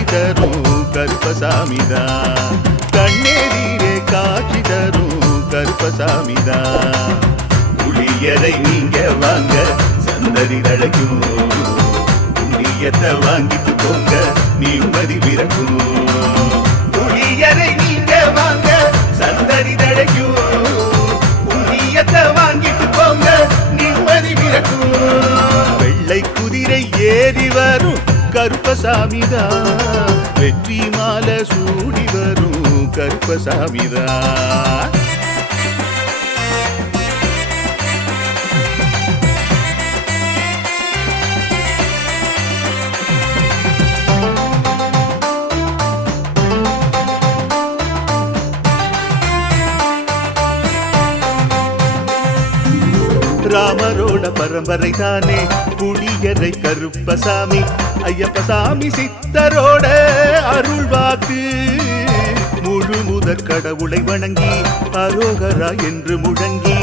காட்சி தரும் கருப்பசாமிதான். கண்ணேரீரே காட்சி தரும் கருப்பசாமிதான். புளியரை நீங்க வாங்க சந்ததி தழைக்கும், புண்ணியத்தை வாங்கிட்டு போங்க நிம்மதி பிறக்கும். புளியரை நீங்க வாங்க சந்ததி தழைக்கும், புண்ணியத்தை வாங்கிட்டு போங்க நிம்மதி பிறக்கும். வெள்ளை குதிரை ஏறி வரும் கருப்பசாமிதான், வெற்றி மாலை சூடி வரும் கருப்பசாமிதான். ராமரோட பரம்பரை தானே புளியரை கருப்பசாமி. ஐயப்பசாமி சித்தரோட அருள்வாக்கு, முழு முதற் கடவுளை வணங்கி அரோகரா என்று முழங்கி